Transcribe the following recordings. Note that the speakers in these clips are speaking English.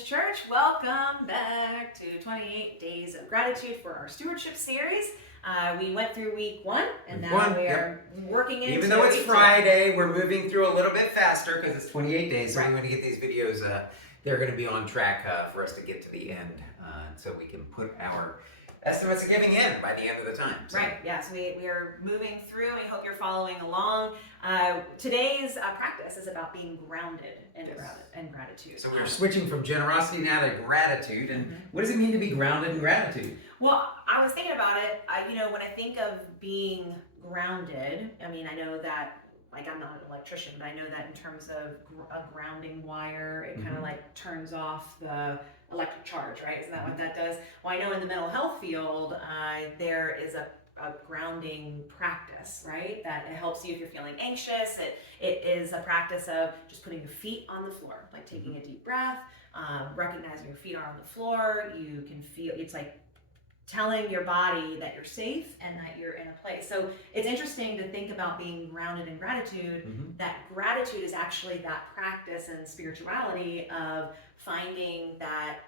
Baptist Church. Welcome back to 28 Days of Gratitude for our stewardship series. We went through week one, and now we are working into Even though it's week Friday, we're moving through a little bit faster because it's 28 days. So Right. we want to get these videos, they're going to be on track for us to get to the end. So we can put our estimates of giving in by the end of the time. So. Right, yes, we are moving through. I hope you're following along. Today's practice is about being grounded in gratitude. So we're switching from generosity now to gratitude. And what does it mean to be grounded in gratitude? Well, I was thinking about it. When I think of being grounded, I mean, I know that, like, I'm not an electrician, but I know that in terms of a grounding wire, it kind of like turns off the electric charge, right? Isn't that what that does? Well, I know in the mental health field, there is a grounding practice, right? That it helps you if you're feeling anxious. It is a practice of just putting your feet on the floor, like taking a deep breath, recognizing your feet are on the floor. You can feel, it's like telling your body that you're safe and that you're in a place. So it's interesting to think about being grounded in gratitude, that gratitude is actually that practice and spirituality of finding that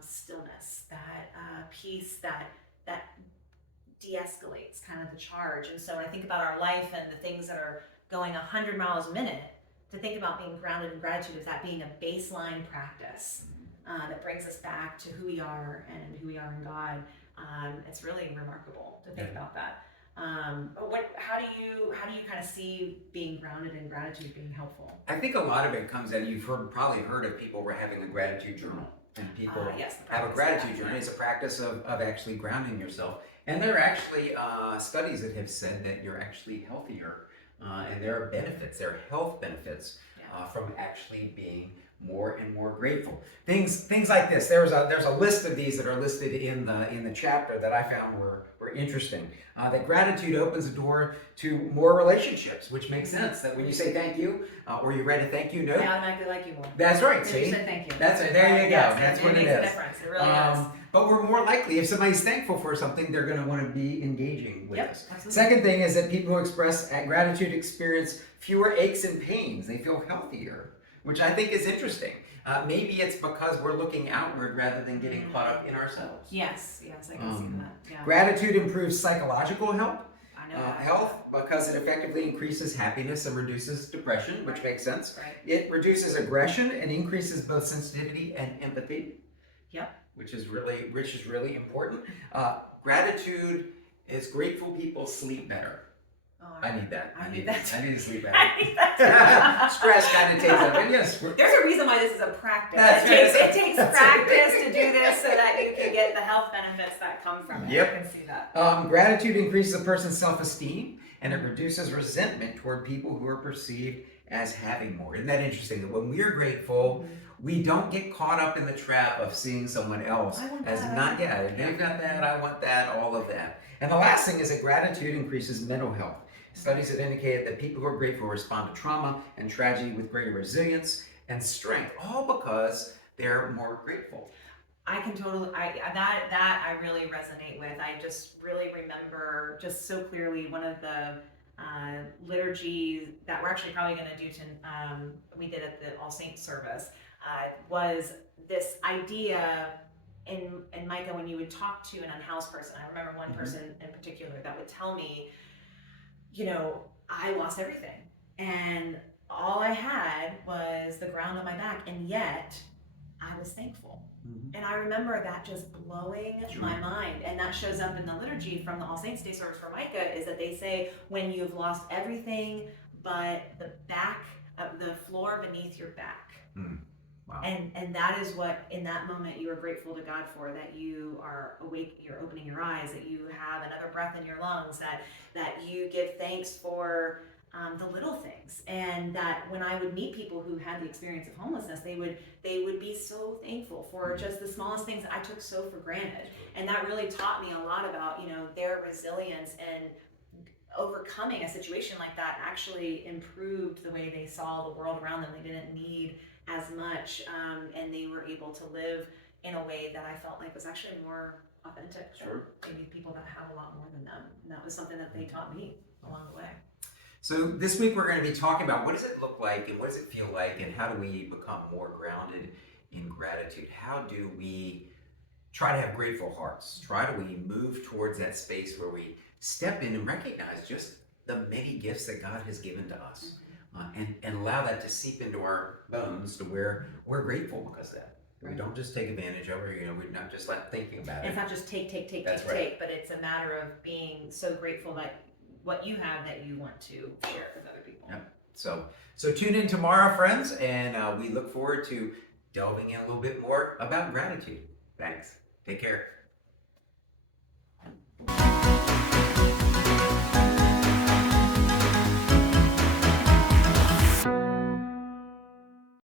stillness, that peace, that de-escalates kind of the charge. And so when I think about our life and the things that are going 100 miles a minute, to think about being grounded in gratitude is that being a baseline practice that brings us back to who we are and who we are in God. It's really remarkable to think about that. How do you kind of see being grounded in gratitude being helpful? I think a lot of it comes in, you've probably heard of people having a gratitude journal. And people have a gratitude journal. It's a practice of actually grounding yourself. And there are actually studies that have said that you're actually healthier. And there are benefits, there are health benefits from actually being more and more grateful. Things like this. There's a list of these that are listed in the chapter that I found were interesting. That gratitude opens the door to more relationships, which makes sense. That when you say thank you, or you write a thank you note, I automatically like you more. That's right. You See, said thank you. That's it. There you go. Yes, that's what it it makes is. A difference. It really does. But we're more likely, if somebody's thankful for something, they're going to want to be engaging with us. Absolutely. Second thing is that people who express gratitude experience fewer aches and pains. They feel healthier, which I think is interesting. Maybe it's because we're looking outward rather than getting caught up in ourselves. Yes, I can see that. Yeah. Gratitude improves psychological health. I know that. Health, because it effectively increases happiness and reduces depression, which makes sense. Right. It reduces aggression and increases both sensitivity and empathy. Yep. Which is really important. Gratitude is grateful people sleep better. Oh, I need that. I need that. I need to sleep better. I need that. Stress kind of takes up. But yes. There's a reason why this is a practice. It takes That's practice to do this so that you can get the health benefits that come from it. Yep. I can see that. Gratitude increases a person's self-esteem and it reduces resentment toward people who are perceived as having more. Isn't that interesting? That when we are grateful, we don't get caught up in the trap of seeing someone else as not, they've got that, I want that, all of that. And the last thing is that gratitude increases mental health. Studies have indicated that people who are grateful respond to trauma and tragedy with greater resilience and strength, all because they're more grateful. I can totally, that I really resonate with. I just really remember just so clearly one of the liturgies that we're actually probably going to do we did at the All Saints service, was this idea in Micah, when you would talk to an unhoused person. I remember one person in particular that would tell me, I lost everything and all I had was the ground on my back, and yet I was thankful. And I remember that just blowing my mind. And that shows up in the liturgy from the All Saints Day service for Micah, is that they say, when you've lost everything but the back of the floor beneath your back. Wow. And that is what, in that moment, you are grateful to God for, that you are awake, you're opening your eyes, that you have another breath in your lungs, that you give thanks for the little things. And that when I would meet people who had the experience of homelessness, they would be so thankful for just the smallest things that I took so for granted. And that really taught me a lot about, their resilience and overcoming a situation like that actually improved the way they saw the world around them. They didn't need as much, and they were able to live in a way that I felt like was actually more authentic. Maybe people that have a lot more than them. And that was something that they taught me along the way. So this week we're going to be talking about what does it look like and what does it feel like and how do we become more grounded in gratitude? How do we try to have grateful hearts? Try do we move towards that space where we step in and recognize just the many gifts that God has given to us, and allow that to seep into our bones to where we're grateful because of that. We don't just take advantage of it, we're not just like thinking about it. It's not just take, That's take, right. but it's a matter of being so grateful that what you have that you want to share with other people. Yep. So tune in tomorrow, friends, and we look forward to delving in a little bit more about gratitude. Thanks. Take care.